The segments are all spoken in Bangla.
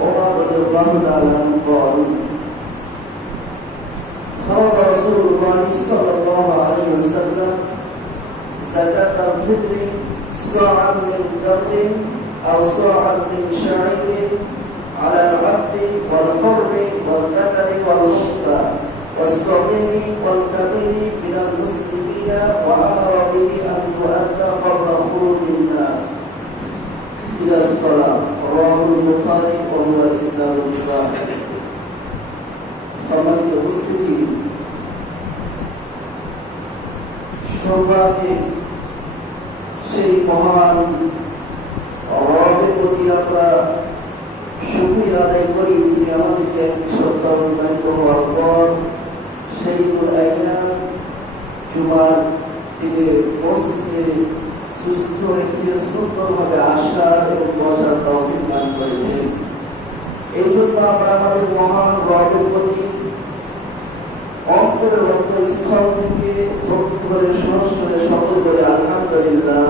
عمر رضي الله تعالى عنه قال فرض رسول الله صلى الله عليه وسلم زكاة الفطر صاعا من تمر أو صاعا من شعير على العبد والحر والذكر والأنثى والصغير والكبير من المسلمين وأمر به أن يؤدى قبل خروج الناس إلى الصلاة رواه البخاري وهو الإسلام الصحيح. সম্মানিত উপস্থিতি, সর্বাধিক সেই মহান রবের প্রতি আমরা শুকরিয়া আদায় করি, যিনি আমাদেরকে একটি সপ্তাহ অতিবাহিত হওয়ার পর সেই জুমার দিনে মসজিদে সুস্থ রেখে সুন্দরভাবে আসার এবং বসার তৌফিক দান করেছেন। এই জন্য আমরা আমাদের মহান রবের প্রতি অন্তরের অন্তঃস্থল থেকে ভক্তি করে সহস্রে সকল করে আলহামদুলিল্লাহ।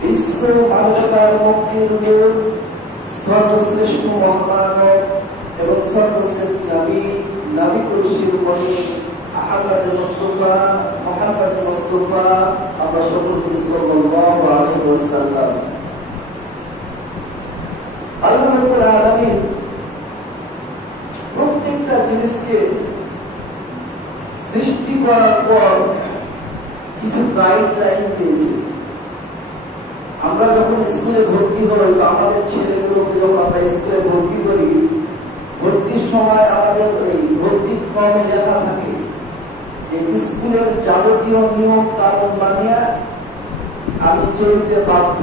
বিশ্ব মানবতার মুক্তির সর্বশ্রেষ্ঠ মহামানব এবং সর্বশ্রেষ্ঠ নবী কুরশিদ বনি আহমদ মুস্তাফা মুহাম্মদ মুস্তাফা আমরা সকলকে সাল্লাল্লাহু আলাইহি ওয়াসাল্লাম। আল্লাহ রাব্বুল আলামিন প্রত্যেকটা জিনিসকে সৃষ্টি করার পর কিছু গাইডলাইন দিয়েছে। আমরা যখন স্কুলে ভর্তি হই, তো আমাদের ছেলেগুলোকে যখন আমরা স্কুলে ভর্তি করি, ভর্তির সময় আমাদের ওই ভর্তি ফর্মে লেখা থাকে যে স্কুলের যাবতীয় নিয়ম কানুন মানিয়ে আমি চলতে বাধ্য,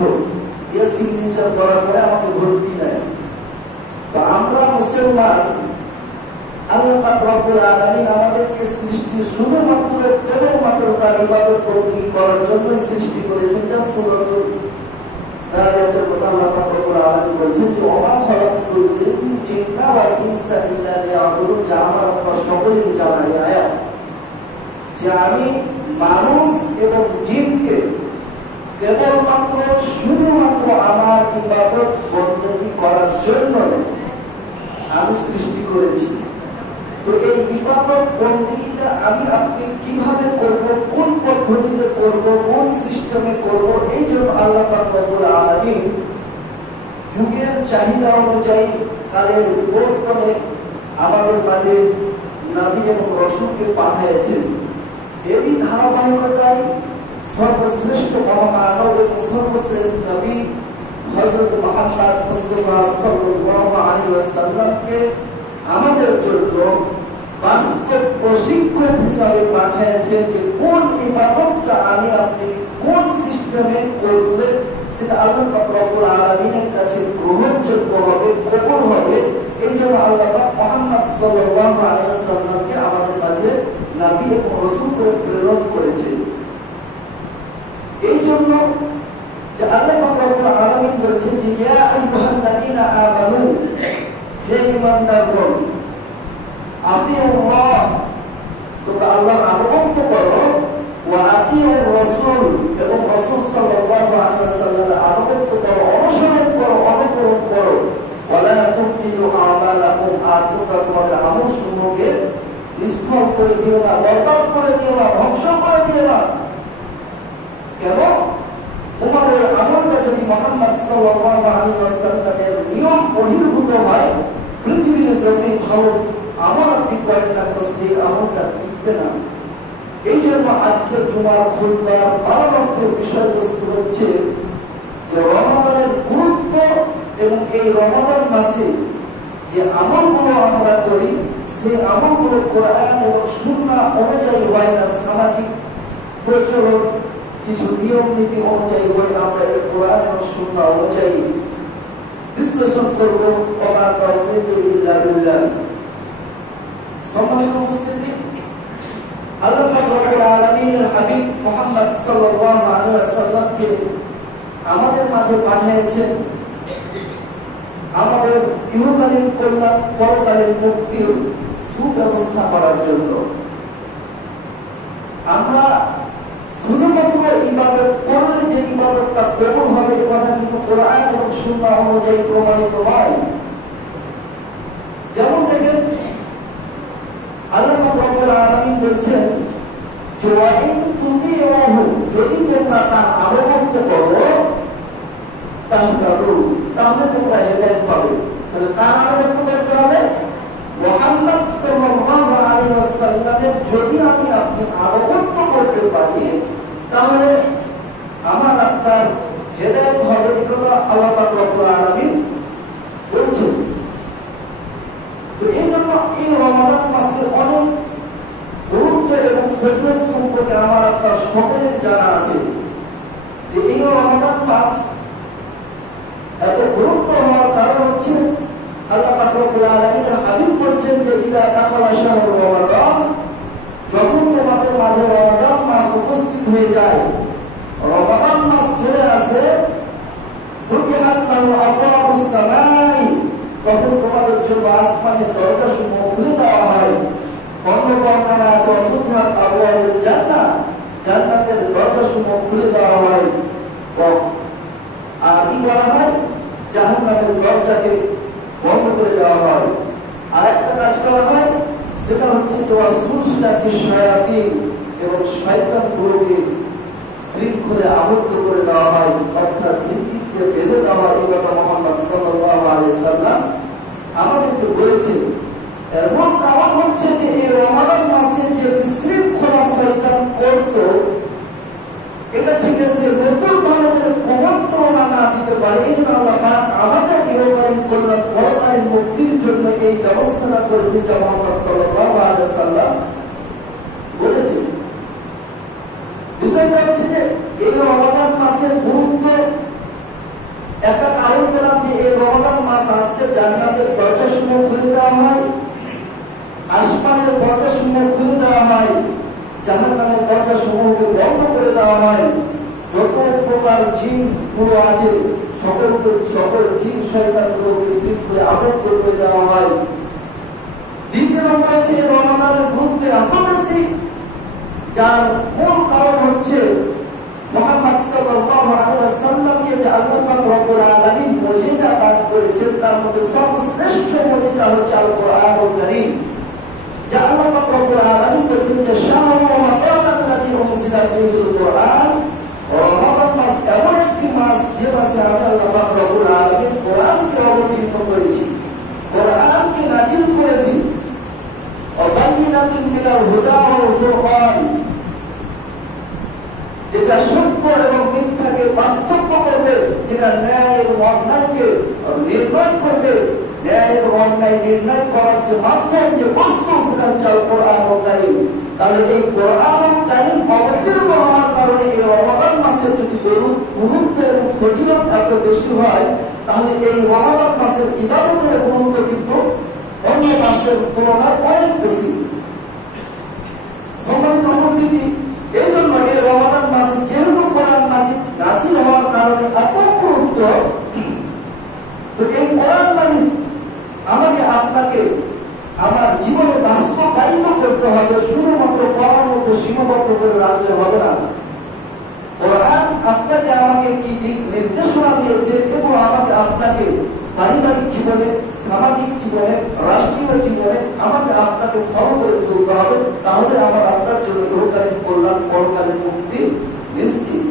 এর সিগনেচার করার পরে আমাকে ভর্তি নেয়। তো আমরা মুসলমান, আল্লাহ পাক রব্বুল আলামিন আমাদেরকে সৃষ্টি শুধুমাত্র কেবলমাত্র তার ইবাদত বন্দী করার জন্য সৃষ্টি করেছেন। যা সূরাতুল দারিয়াতের কথা আল্লাহ পাক রব্বুল আলামিন বলেছেন যে ওমা খালাকুল জিন্না ওয়াল ইনসা ইল্লা লিয়াবুদুন, যা আমার আপনারা সকলেই জানা আয়াত, যে আমি মানুষ এবং জিনকে কেবলমাত্র শুধুমাত্র আমার ইবাদত বন্দী করার জন্য আমি সৃষ্টি করেছি। তো এই ইবাদত বন্দেগীটা আমি আপনি কিভাবে করব, কোন পদ্ধতিতে করব, কোন সিস্টেমে করব, এই জন্য আল্লাহ পাক রব্বুল আলামিন যুগের চাহিদা অনুযায়ী কালের বিবর্তনে আমাদের মাঝে নবী এবং রাসূলকে পাঠিয়েছেন। এরই ধারাবাহিকতায় সর্বশ্রেষ্ঠ মহামানব এবং সর্বশ্রেষ্ঠ নবী হযরত মুহাম্মদ মুস্তাফা সাল্লাল্লাহু আলাইহি ওয়াসাল্লামকে আমাদের জন্য বাস্তব প্রশিক্ষক হিসাবে পাঠিয়েছে যে কোন ইবাদতটা আমি আপনি কোন সিস্টেমে করলে সেটা আল্লাহ পাক রব্বুল আলামিনের কাছে গ্রহণযোগ্য হবে, কবুল হবে। এই জন্য আল্লাহ পাক মুহাম্মদ সাল্লাল্লাহু আলাইহি ওয়াসাল্লামকে আমাদের কাছে নবী এবং রাসূল করে প্রেরণ করেছেন। এই জন্য যে আল্লাহ পাক রব্বুল আলামিন বলেছেন যে ইয়া আইয়ুহাল্লাযীনা আমানু, হে ঈমানদারগণ, আতিউল্লাহ, তোমরা আল্লাহর আনুগত্য করো, ওয়া আতিউর রাসূল, এবং রাসূল সাল্লাল্লাহু আলাইহি ওয়াসাল্লামের আনুগত্য করো, অনুসরণ করো, অনুকরণ করো। ওয়ালা তুবতিলু আমালাকুম, আর তোমরা তোমাদের আমলসমূহকে নিষ্ফল করে দিও না, বরবাদ করে দিও না, ধ্বংস করে দিও না। কেন? তোমার ওই আমলটা যদি মুহাম্মদ সাল্লাল্লাহু আলাইহি ওয়াসাল্লামের নিয়ম বহির্ভূত হয়, পৃথিবীর যতই ভালো আমল আপনি করেন না কেন, সেই আমলটা টিকবে না। এই জন্য আজকের জুমার খুতবার পরবর্তী বিষয়বস্তু হচ্ছে যে রমাদানের গুরুত্ব এবং এই রমাদান মাসে যে আমলগুলো আমরা করি, সেই আমলগুলো কোরআন এবং সুন্নাহ অনুযায়ী হয় না, সামাজিক প্রচলন কিছু নিয়ম নীতি অনুযায়ী হয় না। আমরা এই কোরআন এবং সুন্নাহ অনুযায়ী বিশ্লেষণ করব। ওমা তাওফীক ইল্লা বিল্লাহ। সম্মানিত উপস্থিতি, আল্লাহ পাক রব্বুল আলামিনের হাবিব মুহাম্মদ সাল্লাল্লাহু আলাইহি ওয়াসাল্লামকে আমাদের মাঝে পাঠিয়েছেন আমাদের ইহকালীন কল্যাণ, পরকালীন মুক্তির সুব্যবস্থা করার জন্য। আমরা শুধুমাত্র ইবাদত করলে যে ইবাদতটা কবুল হবে, এ কথা কিন্তু কোরআন এবং সুন্নাহ অনুযায়ী প্রমাণিত নয়। যেমন দেখেন আল্লাহ রাব্বুল আলামিন বলছেন যে ওয়াইন তুতিউহু, যদি তোমরা তার আনুগত্য করো তাহলে তোমরা হেদায়েত পাবে। তাহলে কার আনুগত্য করতে হবে? মুহাম্মদ সাল্লাল্লাহু আলাইহি ওয়াসাল্লামের যদি আমি আপনি আনুগত্য করতে পারি তাহলে আমার আপনার হেদায়েত হবে। এটা আল্লাহ পাক রব্বুল আলামিন বলছেন। তো এই জন্য এই রমাদান মাসের অনেক গুরুত্ব এবং ফজিলত সম্পর্কে আমার আপনার সকলের জানা আছে। যে এই রমাদান মাস এত গুরুত্ব হওয়ার কারণ হচ্ছে আল্লাহ পাক রব্বুল আলামিনের হাবিব বলছেন যে ইদা দাখালা শাহরুর রমাদান, যখন তোমাদের মাঝে রমাদান মাস উপস্থিত হয়ে যায়, রমাদান মাস চলে আসে, ফুতিহাত লাহু আবওয়াবুস সামাই, তখন তোমাদের জন্য আসমানের দরজাসমূহ খুলে দেওয়া হয়। অন্য বর্ণনা আছে ফুতিহাত আবওয়াবুল জান্নাহ, জান্নাতের দরজাসমূহ খুলে দেওয়া হয়। আর কি করা হয়? জাহান্নামের দরজাকে বন্ধ করে দেওয়া হয়। আর একটা কাজ করা হয়, সেটা হচ্ছে তোমার সুলসিলাকে শায়াতিন এবং শয়তানগুলোকে শৃঙ্খলে আবদ্ধ করে দেওয়া হয়, অর্থাৎ ঝিঁকিকে বেঁধে দেওয়া। এই কথা মুহাম্মদ সাল্লাল্লাহু আলাইহি সাল্লাম আমাদেরকে বলেছেন। এমন কারণ হচ্ছে যে এই রমাদান মাসে যে বিশৃঙ্খলা শয়তান করত, এটা থেকে সে নতুন ভাবে যে কুমন্ত্রণা না দিতে পারে, এই জন্য আল্লাহ পাক আমাদের ইহকালীন কল্যাণ পরকালীন মুক্তির জন্য এই ব্যবস্থাটা করেছেন, যা মুহাম্মদ সাল্লাল্লাহু আলাইহি সাল্লাম বলেছেন। বিষয়টা হচ্ছে যে এই রমাদান মাসের গুরুত্ব একটা কারণ পেলাম যে এই রমাদান মাস আসতে জান্নাতের দরজাসমূহ খুলে দেওয়া হয়, আসমানের দরজাসমূহ খুলে দেওয়া হয়, জাহান্নামের দরজাসমূহকে বন্ধ করে দেওয়া হয়। যত প্রকার জিনগুলো আছে সকল জিন শয়তানগুলোকে শৃঙ্খলে আবদ্ধ করে দেওয়া হয়। দ্বিতীয় নম্বর হচ্ছে রমাদানের গুরুত্ব এত বেশি, যার মূল কারণ হচ্ছে মুহাম্মদ সাল্লাল্লাহু আলাইহি ওয়াসাল্লামকে যে আল্লাহ পাক রব্বুল আলামিন মুজিজা দান করেছেন, তার মধ্যে সর্বশ্রেষ্ঠ মুজিজা হচ্ছে আল কোরআনুল কারীম। যা আল্লাহ পাক রব্বুল আলামিন বলেছেন যে শাহরু রমাদানাল্লাযী উনজিলা ফীহিল কোরআন, রমাদান মাস এমন একটি মাস যে মাসে আমি আল্লাহ পাক রব্বুল আলামিন কোরআনকে অবতীর্ণ করেছি, কোরআনকে নাযিল করেছি। ওয়াবাইনাতিন মিনাল হুদা ওয়াল ফুরকান, যেটা সত্য এবং মিথ্যাকে পার্থক্য করবে, যেটা ন্যায় এবং অন্যায়কে নির্ণয় করবে। ন্যায় এবং অন্যায় নির্ণয় করার যে মাধ্যম, যে বস্তু, সেটা হচ্ছে কোরআনুল কারীম। তাহলে এই কোরআনুল কারীম অবতীর্ণ হওয়ার কারণে এই রমাদান মাসের যদি গুরুত্ব এবং ফজিলত এত বেশি হয়, তাহলে এই রমাদান মাসের ইবাদতের গুরুত্ব কিন্তু অন্য মাসের তুলনায় অনেক বেশি। সম্মানিত উপস্থিতি, এই জন্য এই রমাদান মাসে যেহেতু কোরআন নাযিল হওয়ার কারণে এত গুরুত্ব, তো এই কোরআন নাযিল আমাকে আপনাকে আমার জীবনে বাস্তবায়িত করতে হবে। শুধুমাত্র কোরআন মধ্যে সীমাবদ্ধ করে রাখলে হবে না। কোরআন আপনাকে আমাকে কি দিক নির্দেশনা দিয়েছে এবং আমাকে আপনাকে পারিবারিক জীবনে, সামাজিক জীবনে, রাষ্ট্রীয় জীবনে আমাকে আপনাকে ফলো করে চলতে হবে। তাহলে আমার আপনার জন্য ইহকালীন কল্যাণ, পরকালীন মুক্তি নিশ্চিত।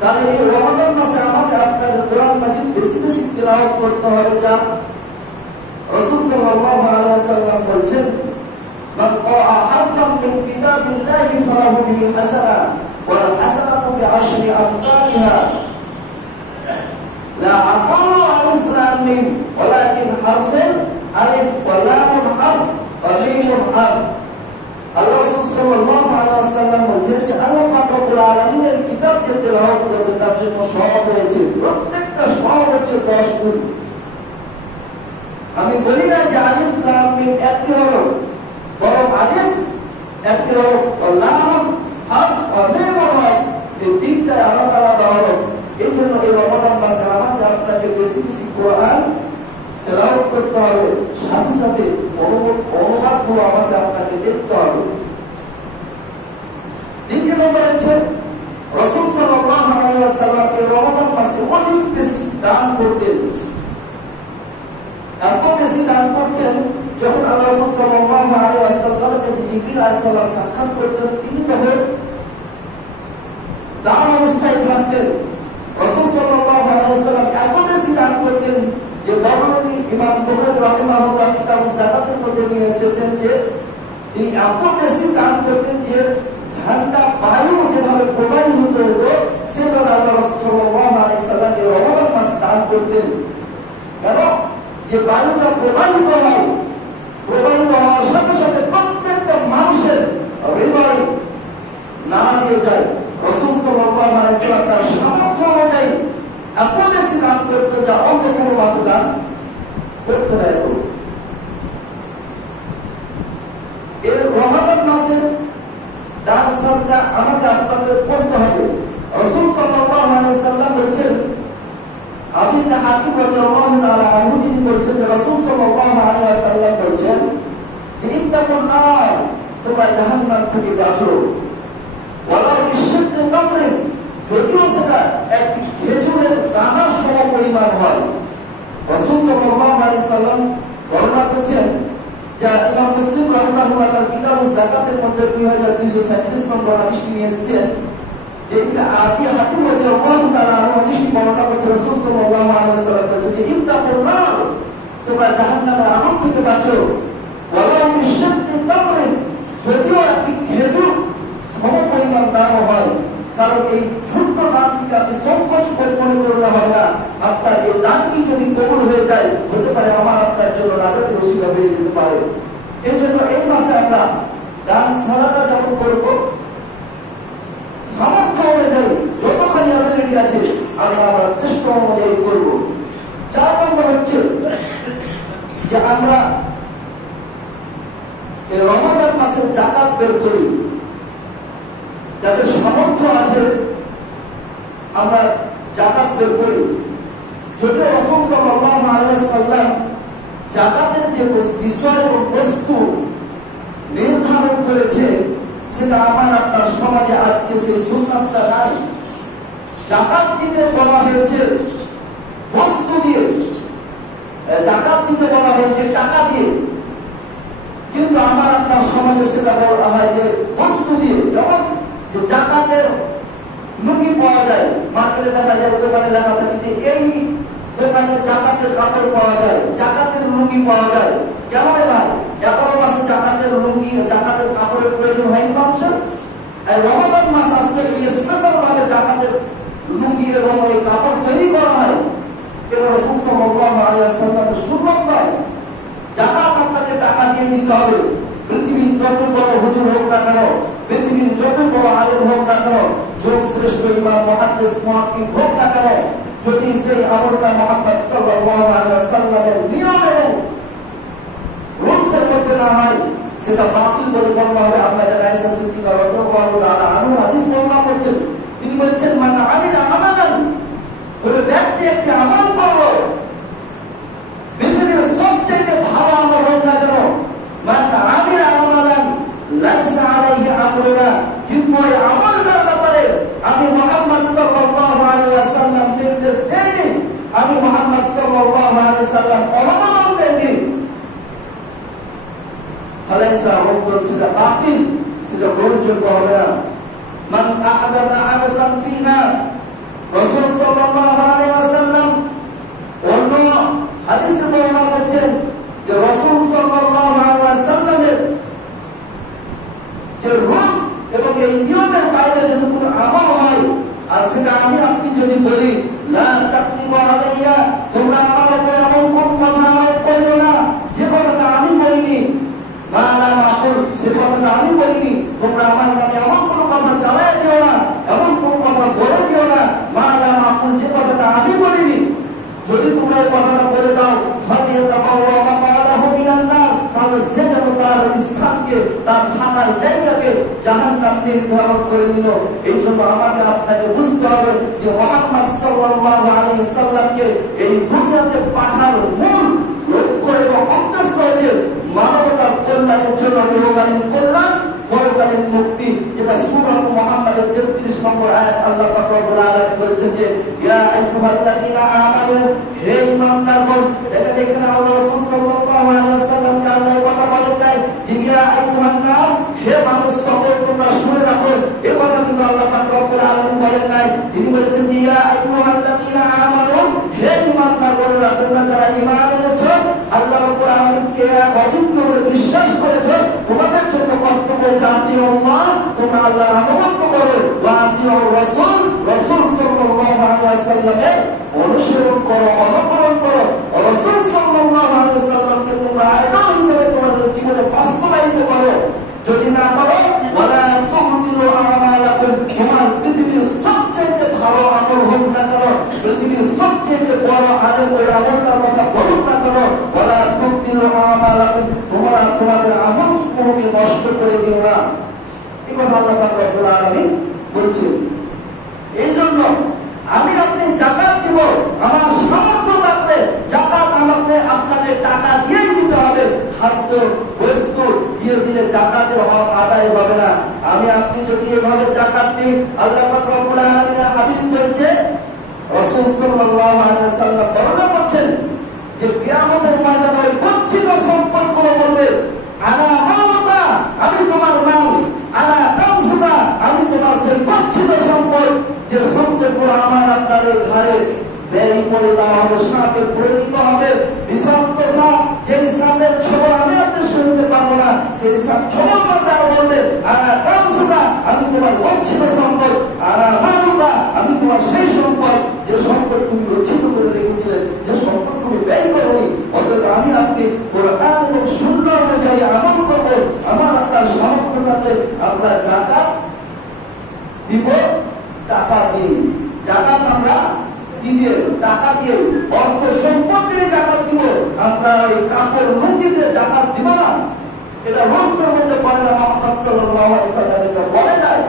তাহলে এই রমাদান মাসে আমাকে আপনাকে কোরআন মাজিদ বেশি বেশি তিলাওয়াত করতে হবে। যা রাসূল সাল্লাল্লাহু আলাইহি ওয়াসাল্লাম বলেছেন, মান ক্বারা হারফান মিন কিতাবিল্লাহি ফালাহু বিহি হাসানা ওয়াল হাসানাতু বিআশরি আমসালিহা। لا أقول ألف لام ميم ولكن حرف ألف ولام حرف وميم حرف। আল্লাহ রাসূল সাল্লাল্লাহু আলাইহি ওয়াসাল্লাম বলেছেন যে আল্লাহ পাক রব্বুল আলামিনের কিতাব যে তেলাওয়াত করবে তার জন্য সওয়াব রয়েছে, প্রত্যেকটা সওয়াব হচ্ছে 10 গুণ। আমি বলি না যে আলিফ লাম মিম একটি হরফ, বরং আলিফ একটি হরফ, লাম হারফ আর মিম হরফ, এই তিনটা আলাদা আলাদা হরফ। এই জন্য এই রমাদান মাসে আমাকে আপনাকে বেশি বেশি কোরআন তেলাওয়াত করতে হবে, সাথে সাথে অনুবাদগুলো আমাকে আপনাকে দেখতে হবে। দ্বিতীয় নম্বর হচ্ছে রাসূল সাল্লাল্লাহু আলাইহি ওয়াসাল্লাম এই রমাদান মাসে অধিক বেশি দান করতেন, এত বেশি দান করতেন, যখন আল্লাহ রাসূল সাল্লাল্লাহু আলাইহি ওয়াসাল্লামের কাছে জিবরিল আলাইহিস সালাম সাক্ষাৎ করতেন, তিনি তখন দান অবস্থায় থাকতেন। রাসূল সাল্লাল্লাহু আলাইহি ওয়াসাল্লাম এত বেশি দান করতেন যে বর্ণনা ইমাম বুখারী রাহিমাহুল্লাহ কিতাব যাকাতের মধ্যে নিয়ে এসেছেন যে তিনি এত বেশি দান করতেন যে ঠান্ডা বায়ু যেভাবে প্রবাহিত হতো সেভাবে আল্লাহ রাসূল সাল্লাল্লাহু আলাইহি ওয়াসাল্লাম এই রমজান মাস দান করতেন। কেন? যে বায়ুটা প্রবাহিত হয়, প্রবাহিত হওয়ার সাথে সাথে প্রত্যেকটা মানুষের হৃদয় নাড়া দিয়ে যায়। রাসূল সাল্লাল্লাহু আলাইহি ওয়াসাল্লাম তার সামর্থ্য অনুযায়ী এত বেশি দান করতো যা অন্য কোনো মাছ দান করতে না। এর রমাদান মাসে দান সাদকা আমাকে আপনাদের করতে হবে। রাসূল সাল্লাল্লাহু আলাইহি ওয়াসাল্লাম বলেছেন, আবু হাতিম রাদিয়াল্লাহু তাআলা আনহু তিনি বলেছেন যে রাসূল সাল্লাল্লাহু আলাইহি ওয়াসাল্লাম বলেছেন যে ইত্তাকুন নার, তোমরা জাহান্নাম থেকে বাঁচো। ওয়ালা বিশিদ্দি তামরিন, যদিও সেটা এক খেজুরের দানার সম পরিমাণ হয়। রাসূল সাল্লাল্লাহু আলাইহি ওয়াসাল্লাম বর্ণনা করেছেন, যা ইমাম মুসলিম রাহিমাহুল্লাহ তার কিতাব যাকাতের মধ্যে 2237 নম্বর হাদিসটি নিয়ে এসেছেন যে আবু হাতিম রাদিয়াল্লাহু তাআলা আনহু হাদিসটি বর্ণনা করেছেন, রাসূল সাল্লাল্লাহু আলাইহি ওয়াসাল্লাম বলেছেন যে ইত্তাকুন নার, তোমরা জাহান্নামের আগুন থেকে বাঁচো। ওয়ালা বিশিদ্দি তামরিন, যদিও একটি খেজুর সম পরিমাণ দাম হয়, কারণ এই ছোট্ট দান থেকে আপনি সংকোচ মনে করলে হবে না। আপনার এই দানটি যদি কবুল হয়ে যায়, হতে পারে আমার আপনার জন্য নাজাতের ওসিলা বেড়ে যেতে পারে। এই জন্য এই মাসে আমরা দান সারাটা যখন করবো সামর্থ্য অনুযায়ী যতখানি অ্যাবিলিটি আছে আমরা চেষ্টা অনুযায়ী করব। 4 নম্বর হচ্ছে যে আমরা এই রমাদান মাসের যাকাত বের করি। যাদের সামর্থ্য আছে আমরা যাকাত বের করি। যদি রাসূল সাল্লাল্লাহু আলাইহি ওয়াসাল্লাম যাকাতের যে বিষয় ও বস্তু নির্ধারণ করেছে সেটা আমার আপনার সমাজে আজকে সেই সুন্নাতটা নাই। যাকাত দিতে বলা হয়েছে বস্তু দিয়ে, যাকাত দিতে বলা হয়েছে টাকা দিয়ে, কিন্তু আমার আপনার সমাজে সেটা বলা হয় যে বস্তু দিয়ে। যেমন যে যাকাতের লুঙ্গি পাওয়া যায়, মার্কেটে দেখা যায়, দোকানে লেখা থাকে যে এই দোকানে যাকাতের কাপড় পাওয়া যায়, যাকাতের লুঙ্গি পাওয়া যায়। কেমন ভাই 11 মাসে যাকাতের লুঙ্গি, যাকাতের কাপড়ের প্রয়োজন হয়নি মানুষের? রমাদান মাস আসতে গিয়ে স্পেশাল ভাবে যাকাতের লুঙ্গি এবং এই কাপড় তৈরি করা হয়। এবং রাসূল সাল্লাল্লাহু আলাইহি ওয়াসাল্লামের সুন্নাত নয় যাকাত আপনাকে টাকা দিয়ে দিতে হবে। পৃথিবীর যত বড় হুজুর হোক না কেন, পৃথিবীর যত বড় আলেম হোক না কেন, যোগ শ্রেষ্ঠ ইমাম মুহাদ্দিস মুহাক্কিক হোক না কেন, যদি সেই আমলটা মুহাম্মদ সাল্লাল্লাহু আলাইহি ওয়াসাল্লামের নিয়ম এবং রূলসের মধ্যে না হয় সেটা বাতিল বলে গণ্য হবে। আপনাদের আয়েশা সিদ্দিকা রাদিয়াল্লাহু তাআলা আনহা হাদিস বর্ণনা করছেন, তিনি বলছেন মান আমিলা আমালান, কোন ব্যক্তি একটি আমল করলো, পৃথিবীর সবচেয়ে ভালো আমল হোক না কেন, মান আমিলা আমালান লাইসা আলাইহি আমরুনা, কিন্তু এই আমলটার ব্যাপারে আমি মুহাম্মদ সাল্লাল্লাহু আলাইহি ওয়াসাল্লাম নির্দেশ দেইনি, আমি মুহাম্মদ সাল্লাল্লাহু আলাইহি ওয়াসাল্লাম অনুমোদন দেইনি, ফালাইসা রদ্দুন, সেটা বাতিল, সেটা গ্রহণযোগ্য হবে না। মান আহাদাথা হাদাসান ফিনা, রাসূল সাল্লাল্লাহু আলাইহি ওয়াসাল্লাম অন্য হাদিসে বর্ণনা করছেন যে রাসূল সাল্লাল্লাহু আলাইহি ওয়াসাল্লামের যে রূল এবং এই নিয়মের বাইরে যদি কোনো আমল হয় আর সেটা আমি আপনি যদি বলি লা তাকতিবু আলাইয়া, তোমরা আমার উপরে এমন কোন কথা আরোপ করিও না যে কথাটা আমি বলিনি, মা লা মাকুল, সে কথাটা আমি বলিনি, তোমরা আমার নামে এমন কোনো কথা চালায় দিও না, এমন কোন কথা বলে দিও না, মা লা মাকুল, যে কথাটা আমি বলিনি। যদি তোমরা এই কথাটা বলে দাও তাহলে সে যেন তার স্থানকে, তার থাকার জায়গাকে জাহান্নাম নির্ধারণ করে নিল। এই জন্য আমাকে আপনাকে বুঝতে হবে যে মুহাম্মদ সাল্লাল্লাহু আলাইহি ওয়াসাল্লামকে এই দুনিয়াতে পাঠানোর মূল লক্ষ্য এবং উদ্দেশ্য হচ্ছে মানবতার কল্যাণের জন্য, ইহকালীন কল্যাণ, পরকালীন মুক্তি, যেটা সূরা মুহাম্মাদের 33 নম্বর আয়াত আল্লাহ পাক রব্বুল আলামিন বলছেন যে ইয়া আইয়ুহাল্লাযীনা আমানু, হে ঈমানদারগণ। এখানে আল্লাহ রাসূল সাল্লাল্লাহু আলাইহি ওয়াসাল্লাম আল্লাহ কথা বলেন নাই যে ইয়া আইয়ুহান নাস, হে মানুষ সকল তোমরা শুনে রাখো। এই কথা কিন্তু আল্লাহ পাক রব্বুল আলামিন বলেন নাই। তিনি বলেছেন যে ইয়া আইয়ুহাল্লাযীনা আমানু, হে ঈমানদারগণরা, তোমরা যারা ঈমান এনেছো, আল্লাহ রাব্বুল আলামিনকে অবিচ্ছিন্ন করে বিশ্বাস করেছো, তোমাদের জন্য কর্তব্য জাতি আল্লাহ, তোমরা আল্লাহর আনুগত্য করো, ওয়া আতিউর রাসূল, রাসূল সাল্লাল্লাহু আলাইহি ওয়াসাল্লামের অনুসরণ করো, অনুকরণ করো। রাসূল সাল্লাল্লাহু আলাইহি ওয়াসাল্লামকে তোমরা আইডল হিসেবে তোমাদের জীবনে বাস্তবায়িত করো। যদি না করো, ওয়ালা তুতিলু আমালাকুম, তোমার পৃথিবীর সবচেয়ে ভালো আমল হোক না কেন, পৃথিবীর সবচেয়ে বড় আলেম ওই আমলটার কথা বলুক না কেন, ওয়ালা তুতিলু আমালাকুম, তোমরা তোমাদের আমলসমূহকে নষ্ট করে দিও না। এই কথা আল্লাহ পাক রব্বুল আলামিন বলছেন। এই জন্য আমি আপনি যাকাত দিব, আমার সামর্থ্য থাকলে যাকাত আমাকে আপনাদের টাকা দিয়েই দিতে হবে। খাদ্য বস্তু দিয়ে দিলে যাকাতের হক আদায় হবে না। আমি আপনি যদি এভাবে যাকাত দিই, আল্লাহ পাক রব্বুল আলামিনের হাবিব বলছে, রাসূল সাল্লাল্লাহু আলাইহি ওয়াসাল্লাম বর্ণনা করছেন যে কিয়ামতের ময়দানে ওই গচ্ছিত সম্পদগুলো বলবে, আনা মালুকা, আমি তোমার মাল, আনা কামসুকা, আমি তোমার সেই গচ্ছিত সম্পদ, যে সম্পদগুলো আমার আপনার ঘরে ব্যয় করে দেওয়া হবে, সাপে পরিণত হবে। বিষাক্ত সাপ, যে সাপের ছবল আমি আপনি শুনতে পারবো না, সেই সাপ ছবল দেওয়া বলবে, আনা কামসুকা, আমি তোমার গচ্ছিত সম্পদ, আনা মালুকা, আমি তোমার সেই সম্পদ, যে সম্পদ তুমি গচ্ছিত করে রেখেছিলে, যে সম্পদ তুমি ব্যয় করোনি। অতএব আমি আপনি কোরআন এবং সুন্নাহ অনুযায়ী আমল করবো। আমার আপনার সামর্থ্য থাকলে আমরা যাকাত দিব, টাকা দিয়ে। যাকাত আমরা কি দিয়ে? টাকা দিয়ে, অর্থ সম্পদ দিয়ে যাকাত দিব। আমরা ওই কাপড় লুঙ্গিতে যাকাত দিব না। এটা রমজানের মধ্যে বলে না, মুহাম্মদ সাল্লাল্লাহু আলাইহি ওয়াসাল্লাম এটা বলে নাই।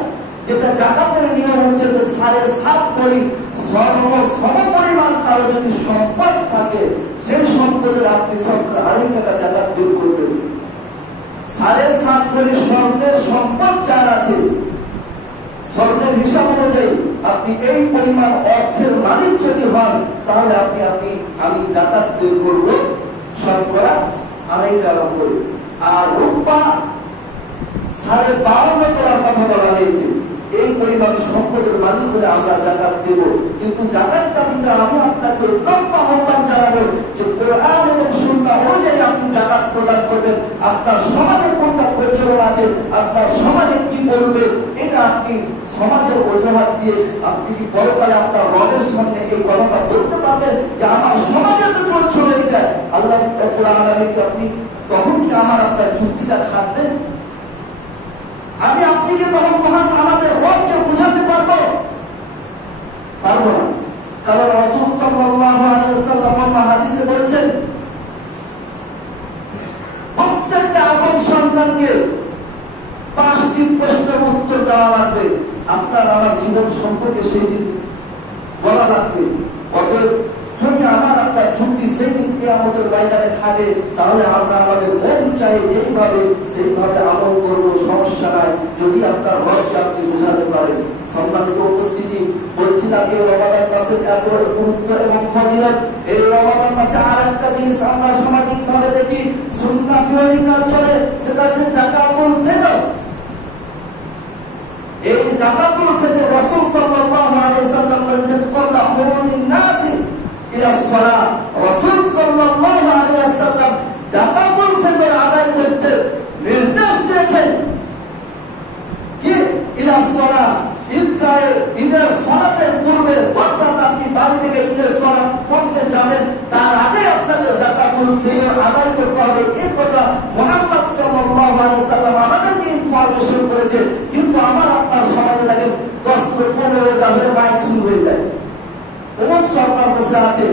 যেটা যাকাতের নিয়ম হচ্ছে যে 7.5 ভরি স্বর্ণ সমপরিমাণ কারো যদি সম্পদ থাকে, সেই সম্পদের আপনি সরকার 2.5 টাকা যাকাত বের করবেন। 7.5 ভরি স্বর্ণের সম্পদ যার আছে, স্বর্ণের হিসাব অনুযায়ী আপনি এই পরিমাণ অর্থের মালিক যদি হন, তাহলে আমি যাকাত বের করব শতকরা 2.5 টাকা করে। আর রূপা 52.5 করার কথা বলা হয়েছে। এই পরিমাণ সম্পদের মালিক করে আমরা যাকাত দেব। কিন্তু যাকাতটা কিন্তু আমি আপনাকে উত্তম আহ্বান জানাবো যে কোরআন এবং সুন্নাহ অনুযায়ী আপনি যাকাত প্রদান করবেন। আপনার সমাজে কোনটা প্রচলন আছে, আপনার সমাজে কি বলবে, এটা আপনি সমাজের অজুহাত দিয়ে আপনি কি পরকালে আপনার রবের সামনে এই কথাটা বলতে পারবেন যে আমার সমাজে তো চলে যায়। আল্লাহ রাব্বুল আলামিনকে আপনি তখন কি আমার আপনার যুক্তিটা থাকবে? আমি আপনাকে তখন মহান আমাদের রবকে বুঝাতে পারবো না। কারণ রাসূল সাল্লাল্লাহু আলাইহি ওয়াসাল্লাম হাদিসে বলছেন, প্রত্যেকটা আপন সন্তানকে 5টি প্রশ্নের উত্তর দেওয়া লাগবে। আপনার আমার জীবন সম্পর্কে সেই দিন বলা লাগবে। অতএব যদি আমার আপনার যুক্তি সেই দিন কিয়ামতের ময়দানে থাকে, তাহলে আমরা আমাদের মন চাই যেইভাবে সেইভাবে আমল করবো, সমস্যা নাই, যদি আপনার রবকে আপনি বোঝাতে পারেন। সম্মানিত উপস্থিতি, বলছিলাম এই রমাদান মাসের এত গুরুত্ব এবং ফজিলত। এই রমাদান মাসে আর একটা জিনিস আমরা সামাজিক ভাবে দেখি, সুন্নাহ বিরোধী কাজ চলে, সেটা হচ্ছে যাকাতুল ফিতর। এই যাকাতুল ফিতর রাসূল সাল্লাল্লাহু আলাইহি ওয়াসাল্লাম বলেছেন, ক্বালা খুরুজিন নাসি ইলা সালাত। রাসূল সাল্লাল্লাহু আলাইহি ওয়াসাল্লাম যাকাতুল ফিতর আদায় করতে নির্দেশ দিয়েছেন কি ইলা সালাত, ঈদের সালাতের পূর্বে, অর্থাৎ আপনি বাড়ি থেকে ঈদের সালাত পড়তে যাবেন, তার আগে আপনাদের যাকাতুল ফিতর আদায় করতে হবে। এই কথা মুহাম্মদ সাল্লাল্লাহু আলাইহি ওয়াসাল্লাম আমাদেরকে ইনফরমেশন করেছে। কিন্তু আমার আপনার সমাজে দেখেন 10-15 যাবে মাইক শুরু হয়ে যায়, অমুক সরকার বসে আছে,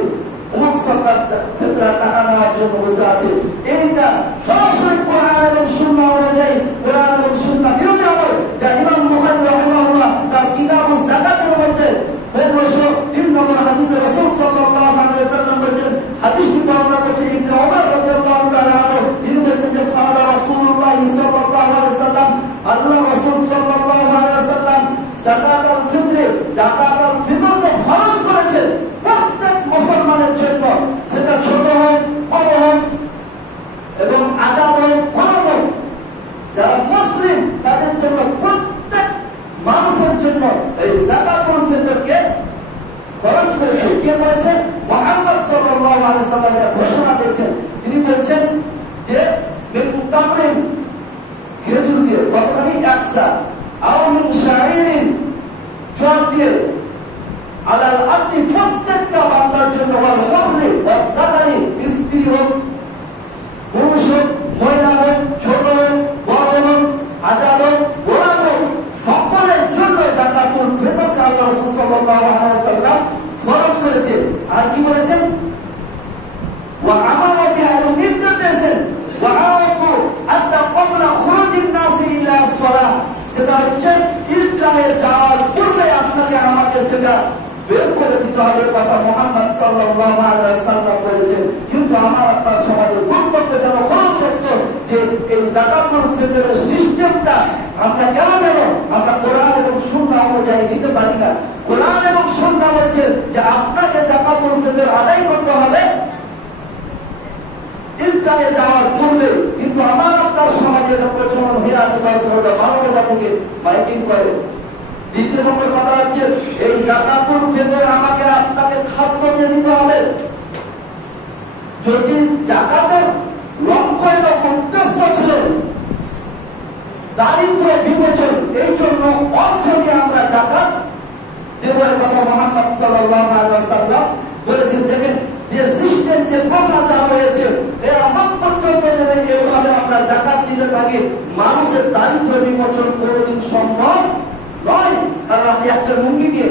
অমুক সরকার ফিতরার টাকা নেওয়ার জন্য বসে আছে। এইটা সরাসরি কোরআন এবং সুন্নাহ অনুযায়ী, কোরআন এবং সুন্নাহ বিরোধী আমল, যা ইমাম বুখারী রাহিমাহুল্লাহ তার কিতাবুজ যাকাতের মধ্যে 1503 নম্বর হাদিসে রাসূল সাল্লাল্লাহু আলাইহি ওয়াসাল্লাম বলেছেন, হাদিসটি বর্ণনা করছে ইবনে ওমর রাদিয়াল্লাহু তাআলা আনহু। তিনি বলেছেন যে ফালা রাসূলুল্লাহ সাল্লাল্লাহু আলাইহি ওয়াসাল্লাম, আল্লাহ রাসূল সাল্লাল্লাহু আলাইহি ওয়াসাল্লাম যাকাতুল ফিতর, যাকাতুল ফিতরকে জন্য এই যাকাতুল ফিতরকে খরচ করেছে। কে বলেছেন? মুহাম্মদ সাল্লাল্লাহু আলাইহি ওয়াসাল্লাম ঘোষণা দিয়েছেন। তিনি বলছেন যে মিন তামরিন, খেজুর দিয়ে কতখানি, একসা, আও মিন শাইরিন, জোয়ার দিয়ে, আলাল আব্দি, প্রত্যেকটা বান্দার জন্য, ওয়াল হুররি ওয়াল যাকারি, স্ত্রী হোক, পুরুষ হোক, মহিলা হোক, ছোট হোক, বড় হোক, আজাদ হোক, গোলাম হোক, সকলের জন্য যাকাতুল ফিতরকে আল্লাহ রাসূল সাল্লাল্লাহু আলাইহি ওয়াসাল্লাম ফরজ করেছে। আর কি বলেছেন? ওয়া আমারা বিহা, নির্দেশ দিয়েছেন, ওয়া আরাতু আত্তা ক্বাবলা খুরুজিন নাস ইলা সালাহ, সেটা হচ্ছে ঈদগাহে যাওয়ার পূর্বে আপনাকে আমাকে সেটা বের করে দিতে হবে, কথা মুহাম্মদ সাল্লাল্লাহু আলাইহি ওয়াসাল্লাম বলেছেন। কিন্তু আমার আপনার সমাজে দুর্ভাগ্যজনক হলো সত্য যে এই যাকাতুল ফিতরের সিস্টেমটা আমরা কেন জানো, আমরা কোরআন এবং সুন্নাহ অনুযায়ী নিতে পারি না। কোরআন এবং সুন্নাহ বলছে যে আপনাকে যাকাতুল ফিতর আদায় করতে হবে ঈদগাহে যাওয়ার পূর্বে, কিন্তু আমার আপনার সমাজে এটা প্রচলন হয়ে আছে, 10,000-12,000 থেকে মাইকিং করে। দ্বিতীয় নম্বর কথা হচ্ছে এই যাকাতুল ফিতর আমাকে আপনাকে খাদ্য দিয়ে দিতে হবে। যদি যাকাতের লক্ষ্য এবং উদ্দেশ্য ছিল দারিদ্র বিমোচন, এই জন্য অর্থ নিয়ে আমরা যাকাত দেওয়ার কথা মুহাম্মদ সাল্লাল্লাহু আলাইহি ওয়াসাল্লাম বলেছেন। দেখেন যে সিস্টেম, যে কথা চালু হয়েছে, এর আমার পর্যন্ত এইভাবে আমরা যাকাত দিতে পারি, মানুষের দারিদ্র বিমোচন কোনোদিন সম্ভব নয়। কারণ আপনি একটা লুঙ্গি নিয়ে,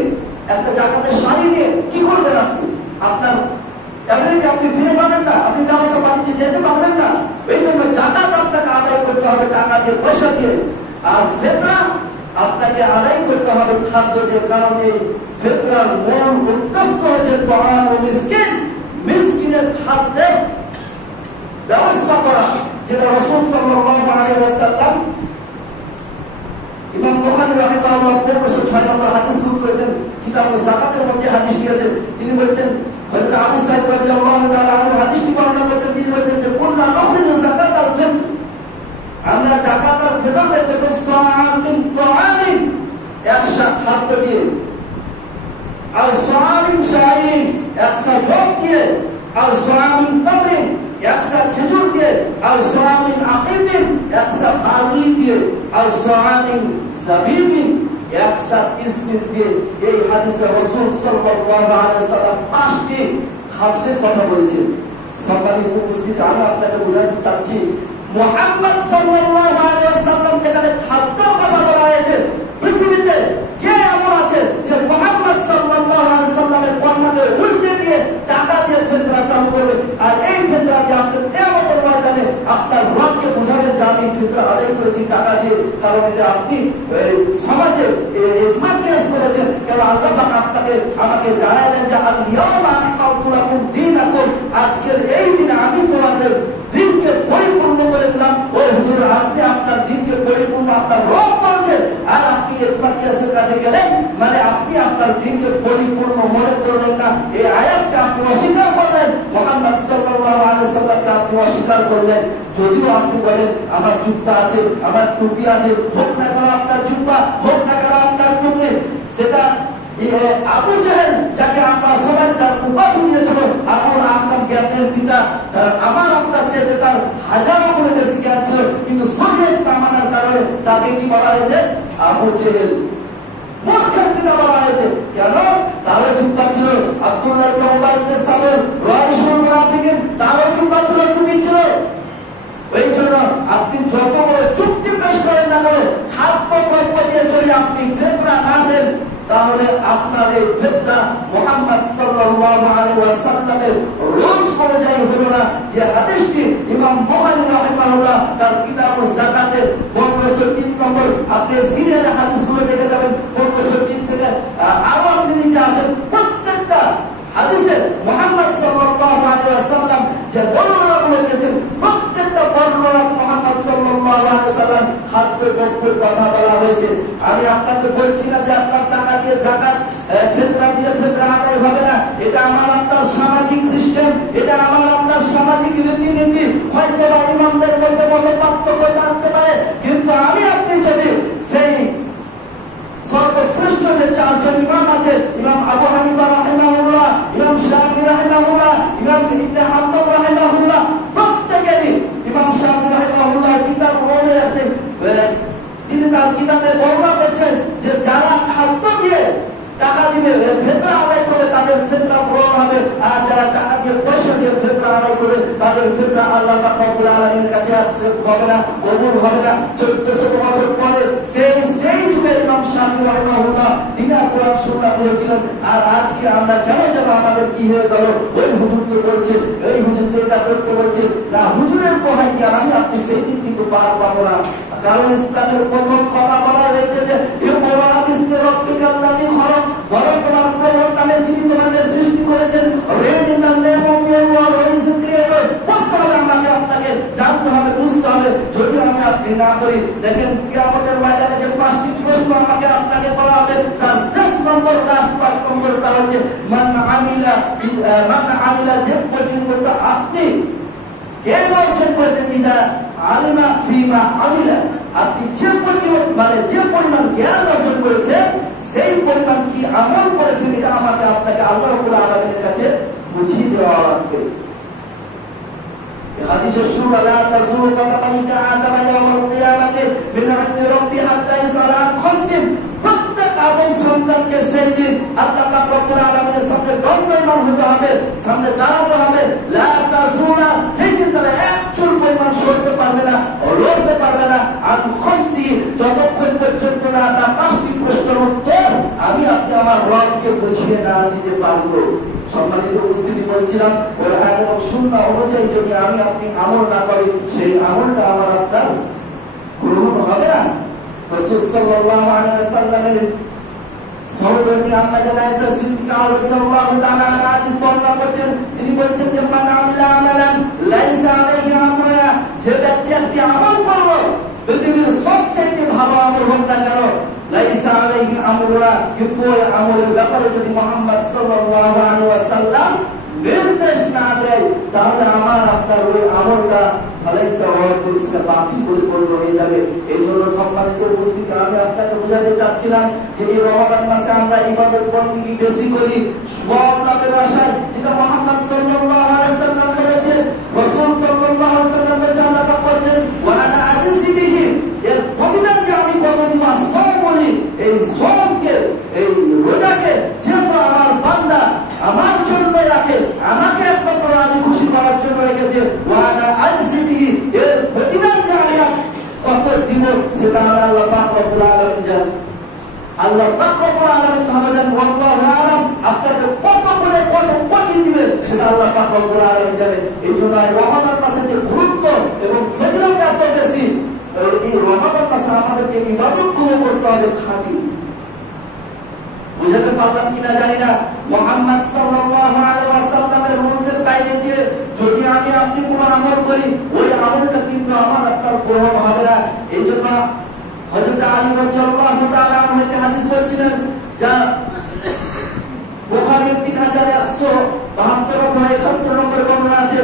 একটা যাকাতের শাড়ি নিয়ে কি করবেন? আপনার আপনি ফিরে পাবেন না, আপনি ব্যবসা বাণিজ্যে যেতে পারবেন না। এই জন্য যাকাত আপনাকে আদায় করতে হবে টাকা দিয়ে, পয়সা দিয়ে। আর ফিতরা আপনাকে আদায় করতে হবে খাদ্য দিয়ে, কারণ এই ফিতরার মূল উদ্দেশ্য হচ্ছে তাআম ও মিসকিন, মিসকিনের খাদ্যের ব্যবস্থা করা, যেটা রাসূল সাল্লাল্লাহু আলাইহি ওয়াসাল্লাম ইমাম বুখারী রাহিমাহুল্লাহ 1506 নম্বর হাদিস উল্লেখ করেছেন, কিতাবুল যাকাতের মধ্যে হাদিসটি আছে। তিনি বলেছেন, হযরত আবু সাঈদ রাদিয়াল্লাহু তাআলা আনহু হাদিসটি বর্ণনা করেছেন। তিনি বলেছেন যে কুল্লা নুখরিজু যাকাতাল ফিতর, আমরা যাকাতুল ফিতর পেতে তো সাআমিন তাআমিন, একশা খাদ্য দিয়ে, আর সাআমিন শাইরিন, একশা জব দিয়ে, আর সাআমিন তামরিন, একশা খেজুর দিয়ে, আর সাআমিন আকিদিন, একশা বার্লি দিয়ে, আর সাআমিন যাবিবিন, একশা কিসমিস দিয়ে। এই হাদিসে রাসূল সাল্লাল্লাহু আলাইহি ওয়াসাল্লাম 5টি খাদ্যের কথা বলেছেন। সরকারি উপস্থিতি আমি আপনাকে বোঝাতে চাচ্ছি, মুহাম্মদ সাল্লাল্লাহু আলাইহি ওয়াসাল্লাম যেখানে খাদ্যের কথা বলা হয়েছে, পৃথিবীতে কে এমন আছে যে মুহাম্মদ সাল্লাল্লাহু আলাইহি ওয়াসাল্লামের কথাকে উল্টে দিয়ে টাকা দিয়ে ফিতরা চালু করবে? আর এই ফিতরা দিয়ে আপনি কিয়ামতের ময়দানে আপনার রবকে বোঝাবেন যে আমি ফিতরা আদায় করেছি টাকা দিয়ে, কারণ এটা আপনি সমাজে ইজমা পেশ করেছেন। কেন আল্লাহ পাক আপনাকে আমাকে জানায় দেন যে আল ইয়াউমা আকমালতু লাকুম দীনাকুম, আজকের এই দিনে আমি তোমাদের দিনকে পরিপূর্ণ করে দিলাম। ও হুজুর, আপনি আপনার দিনকে পরিপূর্ণ আপনার রব বলছেন, আর আপনি ইজমাতিয়াসের কাছে গেলেন, মানে আপনি আপনার দিনকে পরিপূর্ণ মনে করলেন না। এই আয়াতকে আপনি অস্বীকার করলেন, মুহাম্মদ সাল্লাল্লাহু আলাইহি ওয়াসাল্লামকে আপনি অস্বীকার করলেন। যদিও আপনি বলেন আমার জুব্বা আছে, আমার টুপি আছে, হোক না কেন আপনার জুব্বা, হোক না কেন আপনার টুপি, সেটা আবু জাহেল যাকে আমরা সবাই তার উপাধি দিয়েছিল আবুল আহকাম জ্ঞানের পিতা, আমার আপনার চেয়ে তার হাজারো গুণে বেশি জ্ঞান ছিল, কিন্তু শরীয়ত মানার কারণে তাকে কি বলা হয়েছে? আবু জেহেল, মূর্খের পিতা বলা হয়েছে। কেন? তারও জুব্বা ছিল। আব্দুল্লাহ ইবনে উবাই ইবনে সালুল রাইসুল মুনাফিকিন, তারও জুব্বা ছিল, টুপি ছিল। এই জন্য আপনি যত বড় চুক্তি পেশ করেন না কেন, খাদ্য দ্রব্য দিয়ে যদি আপনি ফিতরা না দেন, তাহলে আপনার এই ফিতরা মুহাম্মদ সাল্লাল্লাহু আলাইহি ওয়াসাল্লামের রূলস অনুযায়ী হলো না। যে হাদিসটি ইমাম বুখারী রাহিমাহুল্লাহ তার কিতাবুল যাকাতের 1503 নম্বর, আপনি সিরিয়ালে হাদিসগুলো দেখে যাবেন, 1503 থেকে আরো আপনি নিচে আসেন, প্রত্যেকটা হাদিসে মুহাম্মদ সাল্লাল্লাহু আলাইহি ওয়াসাল্লাম যে বর্ণনাগুলো দিয়েছেন, প্রত্যেকটা বর্ণনা মুহাম্মদ সাল্লাল্লাহু আলাইহি ওয়াসাল্লাম খাদ্য দ্রব্যের কথা বলা হয়েছে। আমি আপনাকে বলছি না যে আপনার টাকা দিয়ে যাকাত ফিতরা দিয়ে ফিতরা আদায় হবে না। এটা আমার আপনার সামাজিক সিস্টেম, এটা আমার আপনার সামাজিক রীতিনীতি। হয়তো বা ইমামদের মধ্যে মত পার্থক্য থাকতে পারে, কিন্তু আমি আপনি যদি সেই সর্বশ্রেষ্ঠ যে চারজন ইমাম আছে, ইমাম আবু হানিফা রাহিমাহুল্লাহ, ইমাম শাফি রাহিমাহুল্লাহ, ইমাম ইবনে হাম্বল রাহিমাহুল্লাহ, প্রত্যেকেরই ইমাম শাফি রাহিমাহুল্লাহ কিতাব তিনি তার কিতাবে বর্ণনা করছেন যে যারা খাদ্য দিয়ে টাকা দিবে, ফিতরা আদায় করে তাদের ফিতরা পূরণ হবে, আর যারা টাকা দিয়ে পয়সা দিয়ে ফিতরা আদায় করে তাদের ফিতরা আল্লাহ পাক রব্বুল আলামিনের কাছে আকসেপ্ট হবে না, কবুল হবে না। 1400 বছর পরে সেই যুগে ইমাম শাফি রাহিমাহুল্লাহ তিনি কোরআন সুন্নাহ পড়েছিলেন। আর আজকে আমরা কেন যেন আমাদের কি হয়ে গেল, ওই হুজুরকে বলছে, এই হুজুরকে এটা করতে বলছে না, হুজুরের পোহাই দিয়ে আমি আপনি সেই দিন কিন্তু পার পাবো না। কারণ ইসলামের প্রথম কথা বলা হয়েছে যে বরং তোমার প্রভুর নামে যিনি তোমাদের সৃষ্টি করেছেন, আমাকে আপনাকে জানতে হবে, বুঝতে হবে। যদি আমি আপনি না করি, দেখেন কিয়ামতের ময়দানে যে 5টি প্রশ্ন আমাকে আপনাকে করা হবে, তার শেষ নম্বর লাস্ট 5 নম্বরটা হচ্ছে মান আমিলা, যে পর্যন্ত আপনি জ্ঞান অর্জন করেছেন, ইদা আলিমা ফিমা আমিলা, আপনি যে পরিমাণ জ্ঞান অর্জন করেছেন সেই পরিমাণ কি আমল করেছেন, এটা আমাকে আপনাকে আল্লাহ রাব্বুল আলামিনের কাছে বুঝিয়ে দেওয়া লাগবে। হাদিসের সূরা লা তাযুরু কাতামাইকা আদামা ইয়াওমাল কিয়ামাতি মিন ইনদি রাব্বি হাত্তা ইসআলা খামসিন, প্রত্যেক আদম সন্তানকে সেই দিন আল্লাহ পাক রব্বুল আলামিনের সামনে দণ্ডায়মান হতে হবে, সামনে দাঁড়াতে হবে। লা তাযুরা, সেই দিন তারা এক চুল পরিমাণ সরতে পারবে না, লড়তে পারবে না। আর খামসি, যতক্ষণ পর্যন্ত না তার 5টি প্রশ্নের উত্তর আমি আপনি আমার রবকে বুঝিয়ে না দিতে পারবো। সম্মানিত উপস্থিতি, বলছিলাম কোরআন এবং সুন্নাহ অনুযায়ী যদি আমি আপনি আমল না করি, সেই আমলটা আমার আপনার গ্রহণ হবে না। রাসূল সাল্লাল্লাহু আলাইহি ওয়াসাল্লামের সহধর্মী আম্মা জান আয়েশা সিদ্দিকা রাদিয়াল্লাহু তাআলা হাদিস বর্ণনা করছেন, তিনি বলছেন যে মান আমিলা আমালান লাইসা আলাইহি আমরুনা, যে ব্যক্তি একটি আমল করলো, পৃথিবীর সবচেয়ে ভালো আমল হোক না কেন, লাইসা আলাইহি আমরুনা, কিন্তু ওই আমলের ব্যাপারে যদি মুহাম্মদ সাল্লাল্লাহু আলাইহি ওয়াসাল্লাম নির্দেশ না দেয়, তাহলে আমার আপনার ওই আমলটা লাইসা ওয়াজিব বাতিল পরিপূর্ণ হয়ে যাবে। এই জন্য সম্মানিত উপস্থিতি, আমি আপনাকে বোঝাতে চাচ্ছিলাম যে এই রমাদান মাসে আমরা ইবাদত বন্দেগী বেশি করি, সওয়াব লাভের আশায়, যেটা মুহাম্মদ সাল্লাল্লাহু আলাইহি ওয়াসাল্লাম বলেছেন। রাসূল সাল্লাল্লাহু আলাইহি ওয়াসাল্লাম জানা করছেন ওয়া আনা আজসি বিহি, এর প্রতিদান যে আমি কত দিব, সওয়াব বলি, এই সওয়াবকে, এই রোজাকে যেহেতু আমার বান্দা আমার জন্য রাখে, আমাকে একমাত্র রাজি খুশি করার জন্য রেখেছে, ওয়া আনা আজসি বিহি, এর প্রতিদান যে আমি কত দিব সেটা আল্লাহ পাক রব্বুল আলামিন জানেন। আল্লাহ পাক রব্বুল আলামিন জানেন, আল্লাহু আ'লাম, আপনাকে কত করে কত কোটি দিবে সেটা আল্লাহ পাক রব্বুল আলামিন জানেন। এই জন্য রমাদান মাসের যে গুরুত্ব এবং ফজিলত এত বেশি, এই রমাদান মাসে আমাদেরকে ইবাদতগুলো করতে হবে খাঁটি। বুঝাতে পারলাম কিনা জানি না। মুহাম্মদ সাল্লাল্লাহু আলাইহি ওয়াসাল্লামের রুলসের বাইরে যে যদি আমি আপনি কোনো আমল করি, ওই আমলটা কিন্তু আমার আপনার গ্রহণ হবে না। এই জন্য হযরত আলী রাদিয়াল্লাহু তাআলা আনহু হাদিস বলছিলেন, যা বুখারীর 3172 অথবা 71 নম্বর বর্ণনা আছে,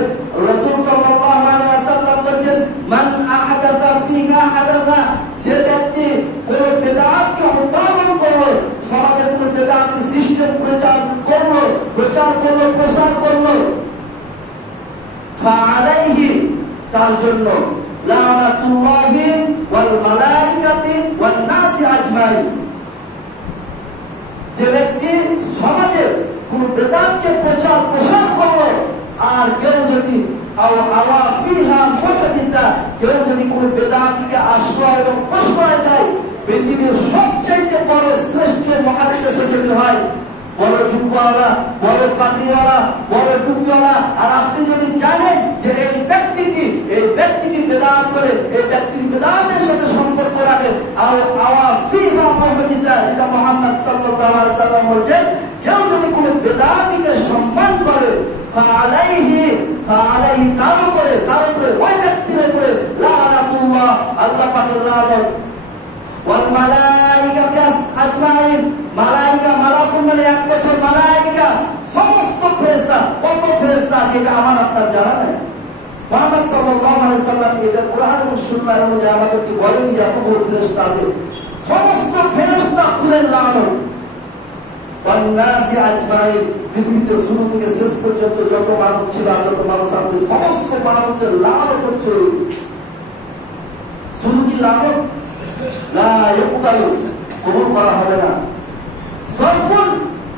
রাসূল সাল্লাল্লাহু আলাইহি ওয়াসাল্লাম বলেন, মান আহাদাথা ফিহা হাদাথা, যে ব্যক্তি কোন বিদআতকে উদ্ভাবন করলো, সমাজে কোন বিদআতের সিস্টেম প্রচার করলো, প্রসার করলো, ফাআলাইহি, তার জন্য লানাতুল্লাহি ওয়াল মালাইকাতি ওয়ান নাসি আজমাইন, যে ব্যক্তি সমাজে কোন বিদআতকে প্রসার করলো, আর কেউ যদি কেউ যদি কোন বিদআতকে আশ্রয় এবং প্রশ্রয় দেয়, পৃথিবীর সবচেয়ে বড় শ্রেষ্ঠ মুহাদ্দিস যদি হয়, বড় যুগওয়ালা, বড় পাগড়িওয়ালা, বড় টুপিওয়ালা, আর আপনি যদি জানেন যে এই ব্যক্তিটি বিদআত করে, এই ব্যক্তি বিদআতের সাথে সম্পর্ক রাখে, আর ফিহা মুহাদ্দিসা, যেটা মুহাম্মদ সাল্লাল্লাহু আলাইহি ওয়াসাল্লাম বলেছেন, কেউ যদি কোন বিদআতকে সম্মান করে, ফাআলাইহি, তার উপরে ওই ব্যক্তির উপরে লানাতুল্লাহ, আল্লাহ পাকের লানত, ওয়াল মালাইকাতি আজমাইন, মালাইকা, মালাকুল মানে এক বছর, মালাইকা সমস্ত ফেরেশতা, কত ফেরেশতা আছে এটা আমার আপনার জানা নেই। মুহাম্মদ সাল্লাল্লাহু আলাইহি ওয়াসাল্লাম এটা কোরআন এবং সুন্নাহ অনুযায়ী আমাদেরকে বলেন যে এত বড় ফেরেশতা আছে। সমস্ত ফেরেশতা খুলে লাগানো ওয়ান্নাসি আজমাইন, পৃথিবীতে শুরু থেকে শেষ পর্যন্ত যত মানুষ ছিল আর যত মানুষ আসবে সমস্ত মানুষের লাগানো করছে। শুধু কি লাগানো লা ইউকালু, কবুল করা হবে না। সরফুন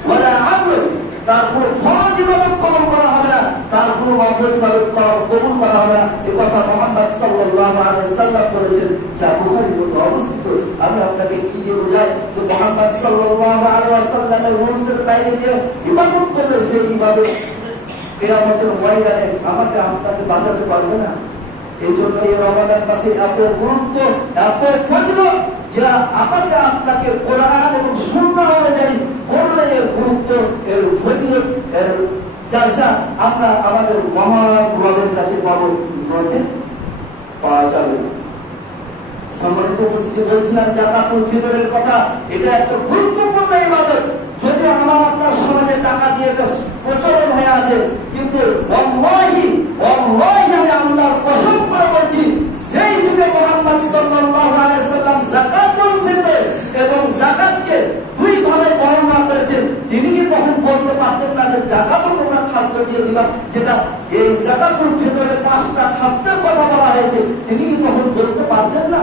ওয়ালা আমল, তার কোনো ফরজ ইবাদত কবুল করা হবে না, তার কোনো নফল ইবাদত কবুল করা হবে না। এই কথা মুহাম্মদ সাল্লাল্লাহু আলাইহি ওয়াসাল্লাম বলেছেন, যা বুখারীর মধ্যে অবস্থিত। আমি আপনাকে কি দিয়ে বোঝাই যে মুহাম্মদ সাল্লাল্লাহু আলাইহি ওয়াসাল্লামের রুলসের বাইরে যে ইবাদত করলে সেই ইবাদত কিয়ামতের ময়দানে আমাকে আপনাকে বাঁচাতে পারবে না। এই জন্য এই রমাদান মাসে এত গুরুত্ব, এত ফজিলত, যে আমাকে আপনাকে কোরআন এবং সুন্নাহ অনুযায়ী করলে এর গুরুত্ব, এর ফজিলত, এর জাযা আমরা আমাদের মহান রবের কাছে পাওয়া যাবে। সম্মানিত উপস্থিতি, বলছিলাম যাকাতুল ফিতরের কথা। এটা একটা গুরুত্বপূর্ণ ইবাদত। যদি আমার আপনার সমাজে টাকা দিয়ে প্রচলন হয়ে আছে, কিন্তু ওয়াল্লাহি আমি আল্লাহর কসম করে বলছি, সেই যুগে মুহাম্মদ সাল্লাল্লাহু আলাইহি ওয়াসাল্লাম যাকাতুল ফিতর এবং যাকাতকে দুই ভাবে বর্ণনা করেছেন। তিনি কি তখন বলতে পারতেন না যে যাকাতুল তোমরা খাদ্য দিয়ে দিবা, যেটা এই যাকাতুল ফিতরে 5টা খাদ্যের কথা বলা হয়েছে, তিনি কি তখন বলতে পারতেন না?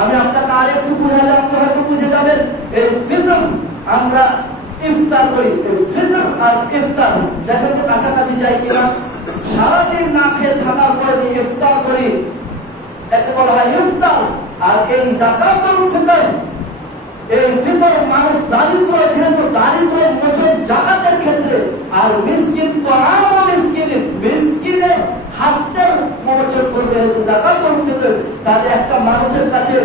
আমি আপনাকে আরেকটু বুঝালে আপনারা হয়তো বুঝে যাবেন। এই ফিতর আমরা ইফতার করি, ফিতর আর ইফতার দেখেন তো কাছাকাছি যায় কিনা। সারাদিন না খেয়ে থাকার পরে যে ইফতার করি, একে বলা হয় ইফতার। আর এই যাকাতুল ফিতর, এই ফিতর মানুষ দারিদ্র, যেহেতু দারিদ্র মোচন যাকাতের ক্ষেত্রে, আর মিসকিন তো আমও মিসকিনের খাদ্যের মোচন করতে হয়েছে যাকাতুল ফিতর। তাহলে একটা মানুষের কাছে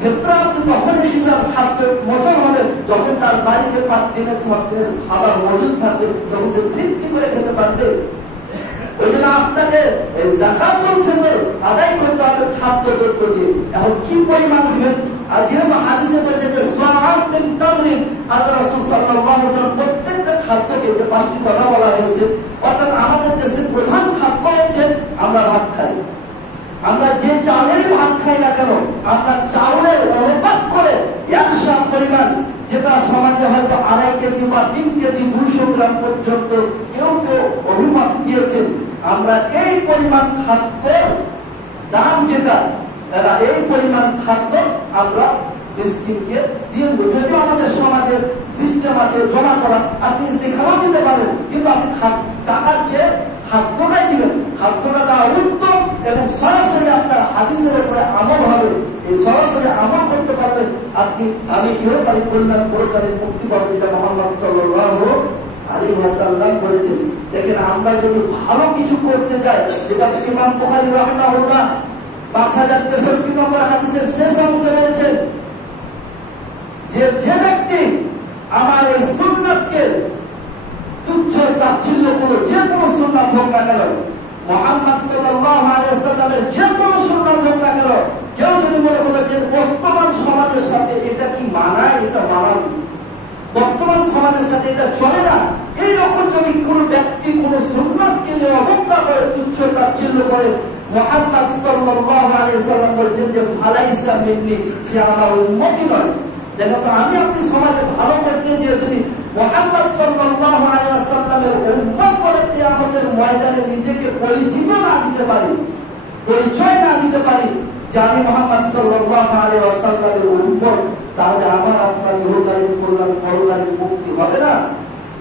ফিতরা তখনই খাদ্য মোচন হবে যখন তার বাড়িতে 5 দিনের 6 দিনের খাবার মজুদ থাকবে, যখন সে তৃপ্তি করে খেতে পারবে। ওই জন্য আপনাকে যাকাতুল ফিতর আদায় করতে হবে খাদ্য দ্রব্য দিয়ে। এখন কি পরিমাণ দিবেন? আর যেহেতু হাদিসে বলছে যে সাআত মিন তামরিন, আল্লাহ রাসূল সাল্লাল্লাহু আলাইহি ওয়াসাল্লাম প্রত্যেকটা খাদ্যকে যে 5টি কথা বলা হয়েছে, অর্থাৎ আমাদের দেশের প্রধান খাদ্য হচ্ছে আমরা ভাত খাই। আমরা যে চাউলেরই ভাত খাই না কেন, আমরা চাউলের অনুপাত করে 100 পরিমাণ, যেটা সমাজে হয়তো 2.5 কেজি বা 3 কেজি 200 গ্রাম পর্যন্ত কেউ কেউ অনুপাত দিয়েছেন, আমরা এই পরিমাণ খাদ্যের দাম যেটা, এই পরিমাণ খাদ্য আমরা মিসকিনকে দিয়ে দেবো। যদিও আমাদের সমাজের সিস্টেম আছে জমা করা, আপনি সেখানেও দিতে পারেন, কিন্তু আপনি টাকার চেয়ে খাদ্যটাই দিবেন। খাদ্যটা দেওয়া উত্তম এবং সরাসরি আপনার হাদিসের উপরে আমল হবে। এই সরাসরি আমল করতে পারলে আমি ইহকালীন কল্যাণ, পরকালীন মুক্তি পাবো, যেটা মুহাম্মদ সাল্লাল্লাহু আলাইহি ওয়াসাল্লাম বলেছেন। দেখেন, আমরা যদি ভালো কিছু করতে যাই, যেটা ইমাম বুখারী রাহিমাহুল্লাহ 5063 নম্বর হাদিসের শেষ অংশে বলছেন যে ব্যক্তি আমার এই সুন্নাতকে তুচ্ছ তাচ্ছিল্য করে, যে কোনো সুন্নাত হোক না কেন, মুহাম্মদ সাল্লাল্লাহু আলাইহি ওয়াসাল্লামের যে কোনো সুন্নাত হোক না কেন, কেউ যদি মনে করে যে বর্তমান সমাজের সাথে এটা কি মানায়, এটা মানায়, বর্তমান সমাজের সাথে এটা চলে না, এইরকম যদি কোন ব্যক্তি কোন সুন্নাতকে অবজ্ঞা করে, তুচ্ছ তাচ্ছিল্য করে, মুহাম্মদ সাল্লাল্লাহু আলাইহি ওয়াসাল্লাম বলেছেন যে ফালাইসা মিন্নি, সে আমার উম্মতি নয়। দেখো তো, আমি আপনি সমাজে ভালো করতে যে যদি মুহাম্মদ সাল্লাল্লাহু আলাইহি ওয়াসাল্লামের উম্মত বলে কিয়ামতের ময়দানে নিজেকে পরিচিত না দিতে পারি, পরিচয় না দিতে পারি যে আমি মুহাম্মদ সাল্লাল্লাহু আলাইহি ওয়াসাল্লামের উম্মত, তাহলে আমার আপনার ইহকালীন কল্যাণ, পরকালীন মুক্তি হবে না।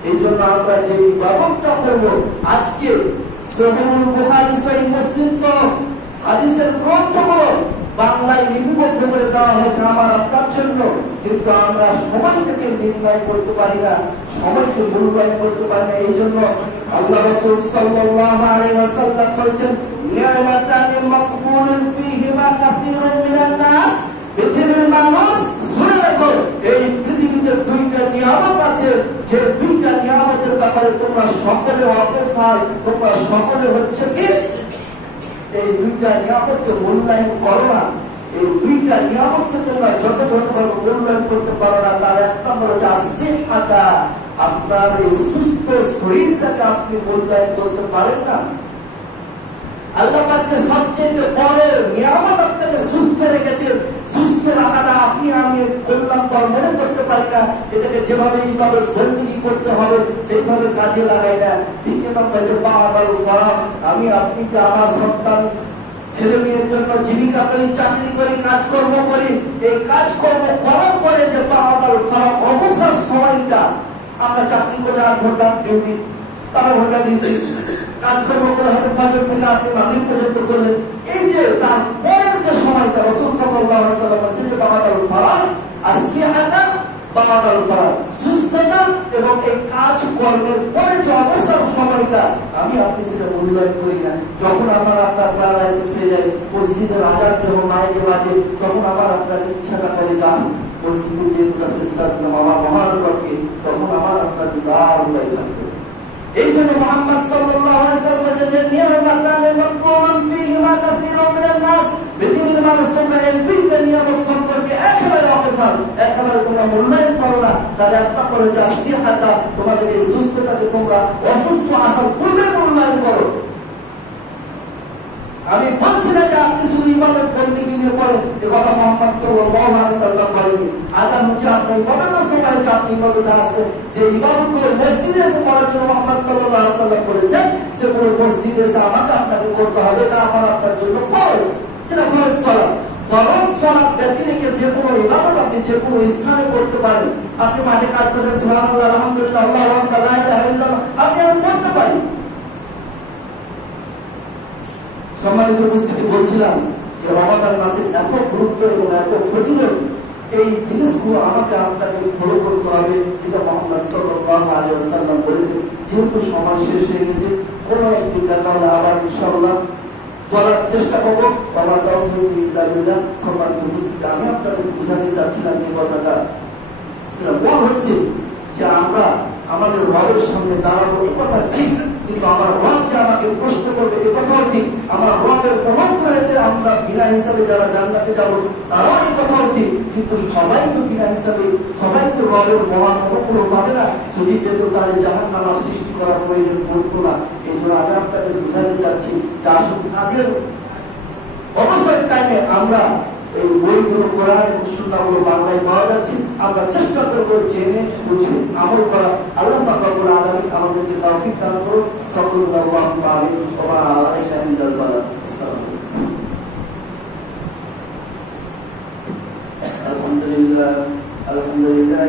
এই জন্য আমরা যে ইবাদতটা করব, আজকে সহিহুল বুখারী, সহিহ মুসলিম সহ হাদিসের গ্রন্থগুলো বাংলায় লিপিবদ্ধ করে দেওয়া হয়েছে আমার আপনার জন্য, কিন্তু আমরা সময়টাকে নির্ণয় করতে পারি না, সময়কে মূল্যায়ন করতে পারি না। এই জন্য আল্লাহ রাসূল সাল্লাল্লাহু আলাইহি ওয়াসাল্লাম বলেছেন, নি'মাতানি মাকবুলুন ফীহিমা কাসীরুন মিনান নাস, পৃথিবীর মানুষ শুনে রাখো, এই পৃথিবীতে 2টা নিয়ামত আছে, যে 2টা নিয়ামতের ব্যাপারে তোমরা সকলে অপেক্ষায়, তোমরা সকলে হচ্ছে কি এই 2টা নিয়ামতকে মূল্যায়ন করো না। এই 2টা নিয়ামতকে তোমরা যথাযথভাবে মূল্যায়ন করতে পারো না। তার এক নম্বর হচ্ছে আসিহাতা, আপনার এই সুস্থ শরীরটাকে আপনি মূল্যায়ন করতে পারেন না। আল্লাহ পাক যে সবচেয়ে পরের নিয়ামত আপনাকে সুস্থ রেখেছেন, সুস্থ রাখাটা আপনি আমি কল্যাণকর মনে করতে পারি না, এটাকে যেভাবে এইভাবে বন্দী করতে হবে সেইভাবে কাজে লাগাই না। ঠিক নম্বর যে বাহাদাল ফরাম, আমি আপনি যে আমার সন্তান ছেলে মেয়ের জন্য জীবিকা করি, চাকরি করি, কাজকর্ম করি, এই কাজকর্ম করার পরে যে বাহাদাল ফরাম অবসর সময়টা, আমরা চাকরি করে 8 ঘন্টা ডিউটি, 12 ঘন্টা ডিউটি, কাজকর্ম করে হয়তো ফজর থেকে আপনি মাগরিব পর্যন্ত করলেন, এই যে তার পরের যে সময়টা রাসূল সাল্লাল্লাহু আলাইহি ওয়াসাল্লাম বলেছেন যে বাহাদাল ফরাম আসিহাতা বাহাদাল ফরাম, সুস্থতা এবং এই কাজকর্মের পরে যে অবসর সময়টা আমি আপনি সেটা মূল্যায়ন করি না। যখন আমার আপনার প্যারালাইসিস হয়ে যায়, মসজিদের আজান যখন মাইকে বাজে, তখন আমার আপনার ইচ্ছাটা করে যান মসজিদে যে চেষ্টা করলাম আমার মহানগরকে, তখন আমার আপনার দিদার উপায় থাকবে। এই জন্য মুহাম্মদ সাল্লাল্লাহু আলাইহি ওয়াসাল্লাম বলেছেন যে নিয়ামাতানে মাকরুমান ফীহিমা কাসীরুম মিনান নাস, পৃথিবীর মানুষ তোমরা এই দুইটা নিয়ামত সম্পর্কে একেবারে অবহেলা, একেবারে তোমরা মূল্যায়ন করো না। তার একটা করে যে আসিহাতা, তোমাদের এই সুস্থতাকে তোমরা অসুস্থ আসার পূর্বে মূল্যায়ন করো। আমি বলছি না যে আপনি শুধু ইবাদত বন্দেগী নিয়ে পড়েন, এ কথা মুহাম্মদ সাল্লাল্লাহু আলাইহি ওয়াসাল্লাম বলেননি। আদান হচ্ছে আপনার কতটা সময় যে আপনি ইবাদতে আসবেন, যে ইবাদতগুলো মসজিদে এসে করার জন্য মুহাম্মদ সাল্লাল্লাহু আলাইহি ওয়াসাল্লাম বলেছেন, সেগুলো মসজিদে এসে আমাকে আপনাকে করতে হবে, এটা আমার আপনার জন্য ফরজ, যেটা ফরজ সালাত। ফরজ সালাত ব্যতীত রেখে যে কোনো ইবাদত আপনি যে কোনো স্থানে করতে পারেন। আপনি মাঠে কাজ করেন, সুবহানাল্লাহ, আলহামদুলিল্লাহ, আল্লাহু আকবার, লা ইলাহা ইল্লাল্লাহ, আপনি করতে পারেন। সম্মানিত উপস্থিতি, বলছিলাম যে রমাদান মাসের এত গুরুত্ব এবং এত ফজিলত, এই জিনিসগুলো আমাকে আপনাকে ফলো করতে হবে, যেটা মুহাম্মদ সাল্লাল্লাহু আলাইহি ওয়াসাল্লাম বলেছেন। যেহেতু সময় শেষ হয়ে গেছে, কোন একদিন দেখা হলে আবার ইনশাআল্লাহ বলার চেষ্টা করবো। আমার তৌফিক ইল্লা বিল্লাহ। সম্মানিত উপস্থিতি, আমি আপনাকে বোঝাতে চাচ্ছিলাম যে কথাটা সেটা বল হচ্ছে যে আমরা আমাদের রবের সামনে দাঁড়াবো, এই কথা ঠিক, কিন্তু আমার রব যে আমাকে প্রশ্ন করবে এ কথাও ঠিক। আমার রবের অনুগ্রহেতে আমরা বিনা হিসাবে যারা জান্নাতে যাবো তারাও এই কথাও ঠিক, কিন্তু সবাই তো বিনা হিসাবে, সবাই তো রবের মহান অনুগ্রহ পাবে না। যদি পেত তাহলে জাহান্নামা সৃষ্টি করার প্রয়োজন পড়তো না। এই জন্য আমি আপনাকে বোঝাতে চাচ্ছি যে আসল কাজের অবসর টাইমে আমরা এই বইগুলো, কোরআন এবং সুন্নাহগুলো বাংলায় পাওয়া যাচ্ছে, আমরা চেষ্টা করব জেনে বুঝে আমল করা। আল্লাহ পাক রব্বুল আলামিন আমাদেরকে তৌফিক দান করুন। সাল্লাল্লাহু আলাইহি ওয়া সাল্লাম। আলহামদুলিল্লাহ, আলহামদুলিল্লাহ।